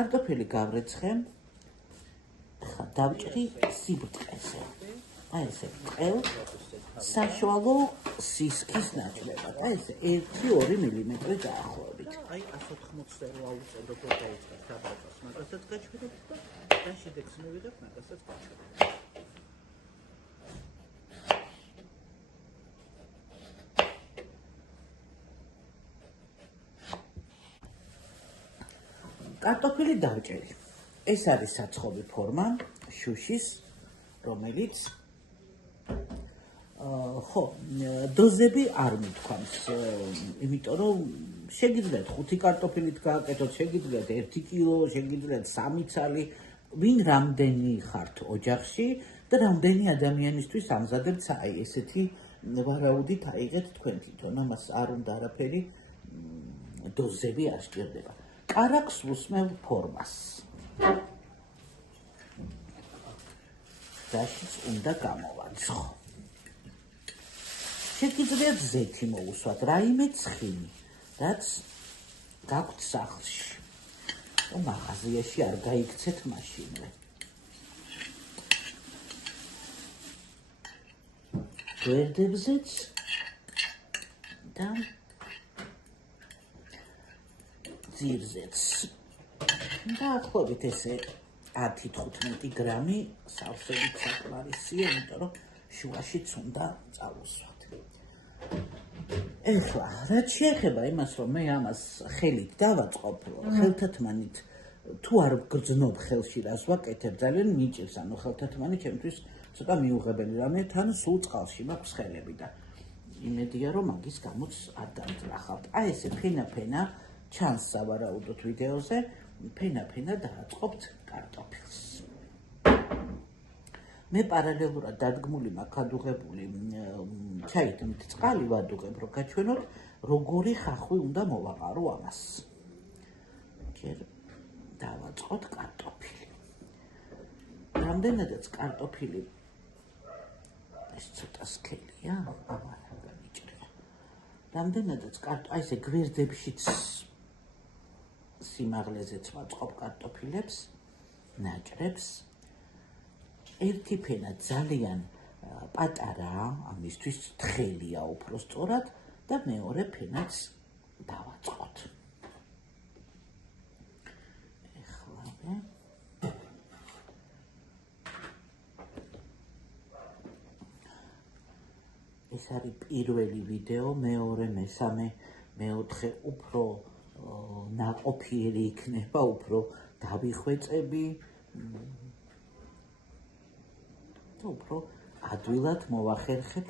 კარტოფილი გავრეცხე. ხა დავჭრი სიბრტყეზე. აი ესე ყელ საშუალო სისქის ნაჭრებად. აი ესე 1-2 მილიმეტრი დაახლოებით. აი 180-ზე რო აუწევ როგორ დაიწყეთ დაბრუნებას, მაგასაც გაჩვენებთ და შედეგს მივიღებთ, მაგასაც გაჩვენებთ. კარტოფილი დავჭერი. ეს არის საცხობი ფორმა შუშის, რომელიც ხო, დოზები არ მithქვამს, იმიტომ რომ შეგიძლიათ 5 კარტოფილით გააკეთოთ, შეგიძლიათ 1 კილო, შეგიძლიათ 3 ცალი, ვინ რამდენი ხართ ოჯახში და რამდენი ადამიანისთვის ამზადებთ აი ესეთი ვარაუდით აიღეთ თქვენ თვითონ, ამას არ უნდა არაფერი დოზები არ სჭირდება. კარაქს უსმევ ფორმას. რაშიც უნდა გამოვაცხო. შეგიძლიათ ზეთი მოუსვათ, რაიმე ცხიმი, რაც გაქვთ სახლში. მაღაზიაში არ გაიქცეთ მაშინვე. გვერდებზეც და ძირზეც. დაახლოებით ესე 10-15 გრამი სავსებით საკმარისია, იმიტომ რომ შუაშიც უნდა წავუსვათ. ეხლა, რაც შეეხება იმას, რომ მე ამას ხელით დავაწყობ, ხელთათმანით თუ არ გრძნობ ხელში რას ვაკეთებ, ძალიან მიჭირს, ანუ ხელთათმანი ჩემთვის ცოტა მიუღებელი რამე, თან სულ წყალში მაქვს ხელები და იმედია, რომ მაგის გამოც არ დამძრახავთ. აი ესე ფენა-ფენა ჩანს სავარაუდოდ ვიდეოზე, ფენა-ფენა დააწყობთ კარტოფილს. მე პარალელურად დადგმული მაქვს ადუღებული ჩაითმით წყალი ვადუღებ, რომ გაჩვენოთ, როგორი ხახვი უნდა მოვაყარო ამას. ჯერ დავაწყოთ კარტოფილი. რამდენადაც კარტოფილი ეს ცოტა სქელია, ამალა გამიჭრია. რამდენადაც აი ესე გვერდებშიც სიმაღლეზეც ვაწყობ კარტოფილებს, ნაჭრებს. ერთი ფენა ძალიან პატარაა, ამისთვის თხელია უფრო სწორად და მეორე ფენაც დავაწყოთ. ეხლავე ეს არის პირველი ვიდეო, მეორე, მესამე, მეოთხე უფრო ნაყოფიერი იქნება, უფრო დავიხვეწები. უფრო ადვილად მოვახერხებ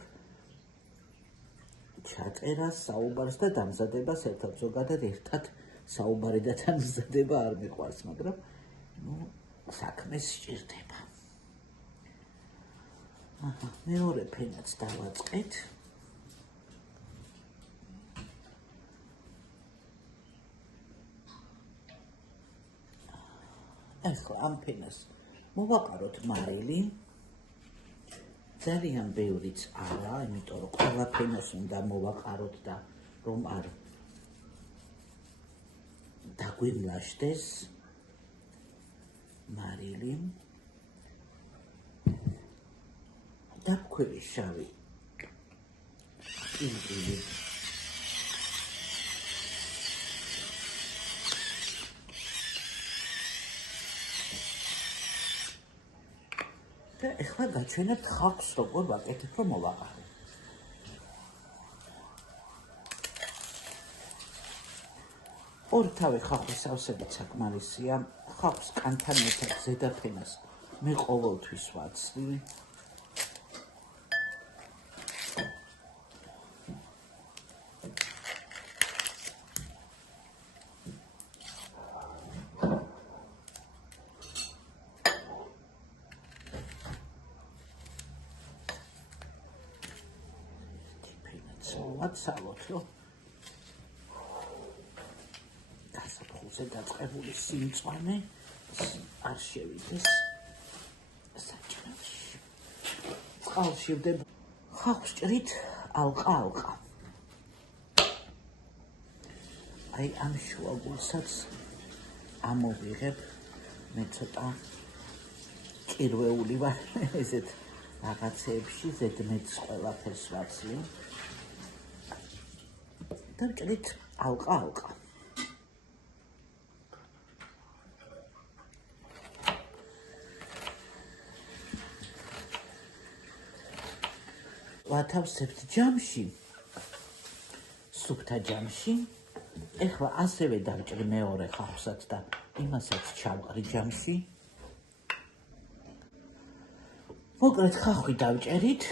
ჩაწერას, საუბარს და დამზადებას ერთად. ზოგადად ერთად საუბარი და დამზადება არ მიყვარს, მაგრამ საქმეს სჭირდება. მეორე ფენაც დავაწყეთ. ახლა ამ ფენას მოვაყაროთ მარილი. ძალიან ბევრიც არა, იმიტომ რომ ყველა ფენას უნდა მოვაყაროთ და რომ არ დაგვიმლაშდეს მარილი. დაფქვილი შავი პილპილი. და ეხლა გაჩვენებთ ხახვს როგორ ვაკეთებ, რომ მოვაყარო. ორი თავი ხახვის სავსებით საკმარისია. ხახვს კანთან ერთად ზედაფენას მე ყოველთვის ვაცლი. ვაცალოთ, რომ გასაფხულზე დაწყებული სიმწვანე არ შევიდეს საჭმელში. წყალში ვდებ ხახვს ჭრით ალყა. აი ამ შუაგულსაც ამოვიღებ მე ცოტა კირვეული ვარ ესეთ რაღაცეებში ზედმეტს ყველაფერს ვაცლი და ვჭრით ალყა ვათავსებთ ჯამში სუფთა ჯამში ეხლა ასევე დავჭრი მეორე ხახვსაც და იმასაც ჩავყრი ჯამში მოკლედ ხახვი დავჭერით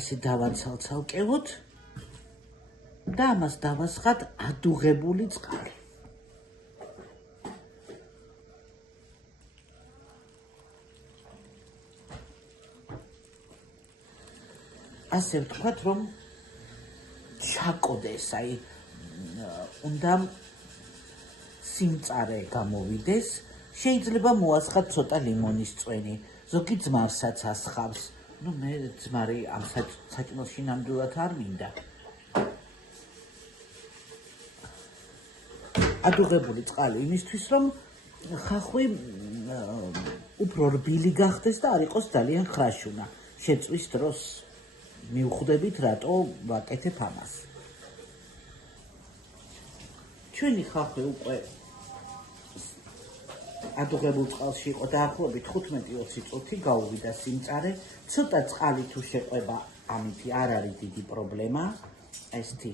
ესე დავაცალცალკევოთ და ამას დავასხათ ადუღებული წყალი ასე ვთქვათ, რომ ჩაკოდეს, აი უნდა სიმწარე გამოვიდეს, შეიძლება მოასხათ ცოტა ლიმონის წვენი, ზოგი ძმარსაც ასხავს. ნუ მე ძმარი ამ საჭმელში ნამდვილად არ მინდა. ადუღებული წყალი იმისთვის, რომ ხახვი უფრო რბილი გახდეს და არ იყოს ძალიან ხრაშუნა. შეწვის დროს მივხვდებით რატო ვაკეთებ ამას. ჩვენი ხახვი უკვე ადუღებულ წყალში იყო დაახლოებით 15-20 წუთი გაუვიდა სიმწარე. ცოტა წყალი თუ შეყვება, ამითი არ არის დიდი პრობლემა. ესეთი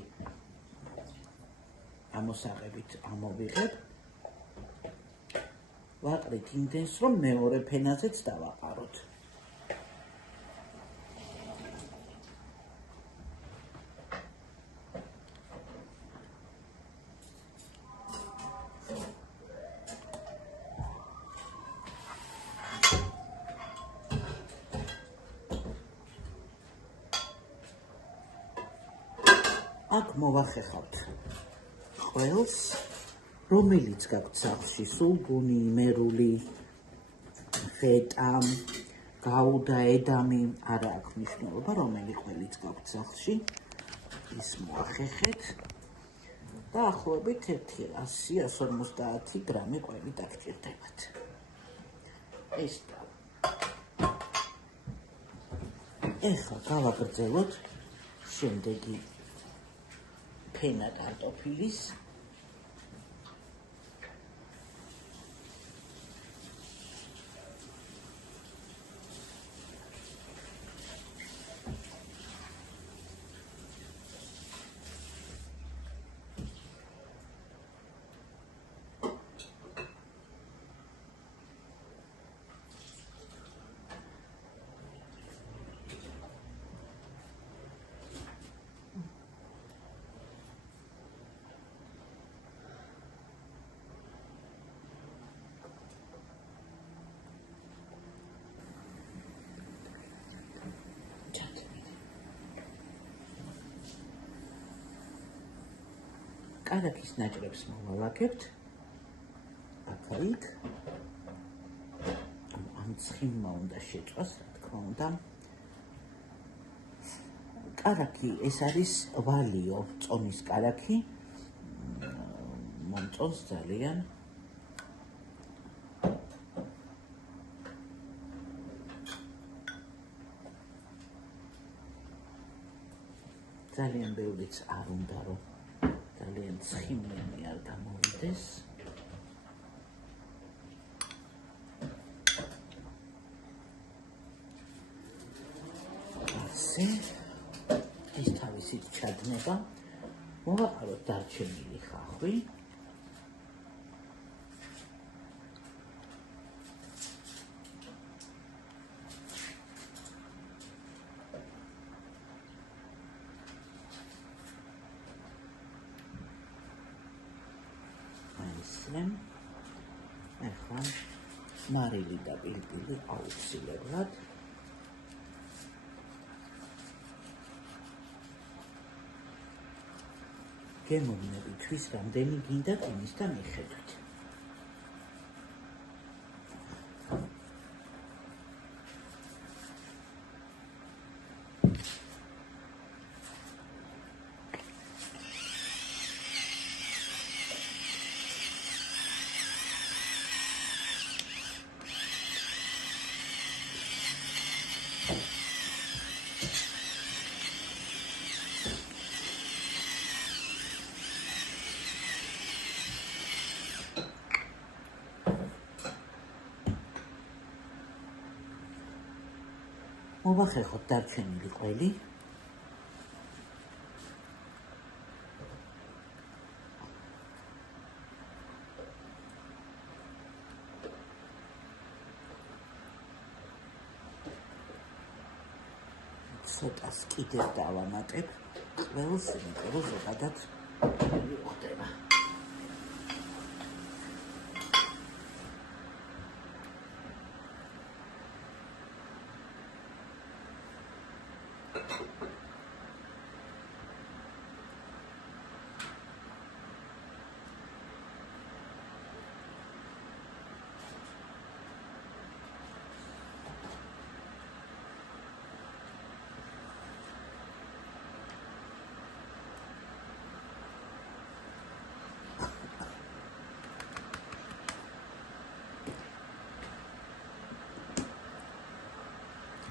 ამოსაღებით ამოვიღებ. ვაყრით იმდენს, რომ მეორე ფენაზეც დავაყაროთ. აქ მოვახეხავთ ყველს, რომელიც გაქვთ სახლში, სულგუნი, მერული, ფეტა, გაუდა, ედამი, არა აქვს მნიშვნელობა, რომელი ყველიც გაქვთ სახლში, ის მოახეხეთ და ახლობით 100-150 გრამი ყველი დაგჭირდებათ. ეს ეხლა გავაგრძელოთ შემდეგი ფენა კარტოფილის კარაქის ნაჭრებს მოვავაგებთ აქ-იქ ამ ცხიმმა უნდა შეჭრას, რა თქმა უნდა. კარაქი ეს არის ვალიო წონის კარაქი, მომწონს ძალიან. ძალიან ბევრიც არ უნდა რომ ძალიან ცხიმიანი არ გამოვიდეს. ასე ის თავისით ჩადნება. მოვაყაროთ დარჩენილი ხახვი. ეხლა მარილი და პილპილი აუცილებლად. გემოვნები თვის რამდენი გინდა იმის და მიხედვით. მოვახერხოთ დარჩენილი ყველი. ცოტას კიდევ დავამატებ ყველს, იმიტომ რომ ზოგადად მივხვდება.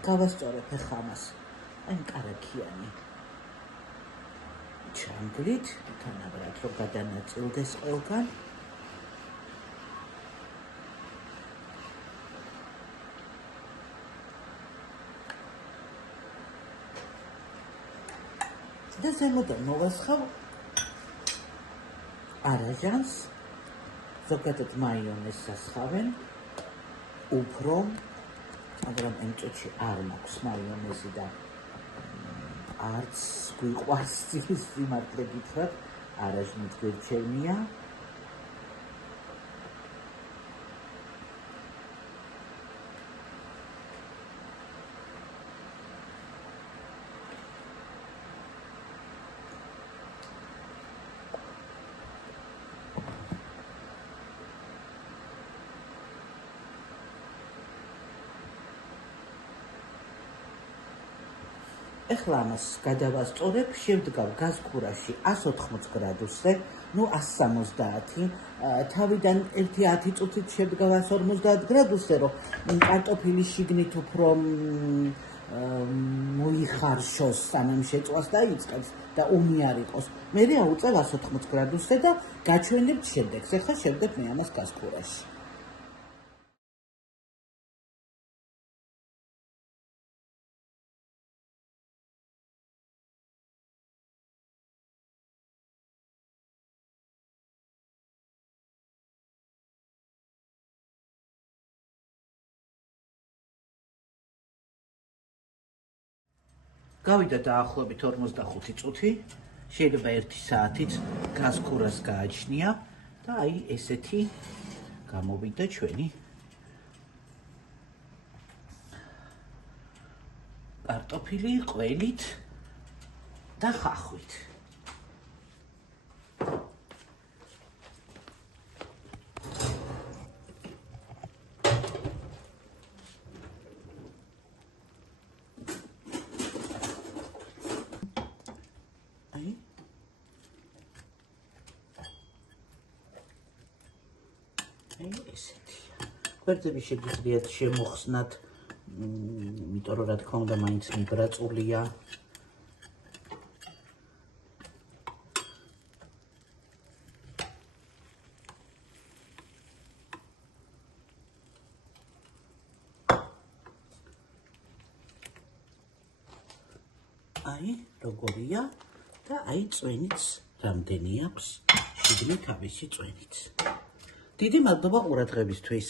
გავასწორებ ახლა ამას აი კარაქიანი ჩამგლით თანაბრად რომ გადანაწილდეს ყველგან და ზემოდან მოვასხავ არაჟანს ზოგადად მაიონეზს ასხავენ უფრო მაგრამ ამ წუთში არ მაქვს მაიონეზი და არც გვიყვარს სიმართლე გითხრათ არაჟნით გვერჩევნია ეხლა ამას გადავასწორებ, შევდგავ გაზქურაში 180 გრადუსზე, ну 170, თავიდან 1-10 წუთით შევდგავ 150 გრადუსზე, რომ კარტოფილი შიგნით უფრო მოიხარშოს, სანამ შეწვას დაიწყებს და ომი არ იყოს. მერე აუწევ 180 გრადუსზე და გაჩვენებთ შედეგს. ეხლა შევდებ მე ამას გაზქურაში. გავიდა დაახლოებით 45 წუთი, შეიძლება 1 საათიც გაზქურას გააჩნია და აი ესეთი გამოვიდა ჩვენი კარტოფილი ყველით და ხახვით. გვერდები შეგიძლიათ შემოხსნათ, იმიტომ რომ რა თქმა უნდა მაინც მიბრაწულია. აი როგორია და აი წვენიც რამდენი აქვს, შიგნით თავისი წვენიც. დიდი მადლობა ყურადღებისთვის.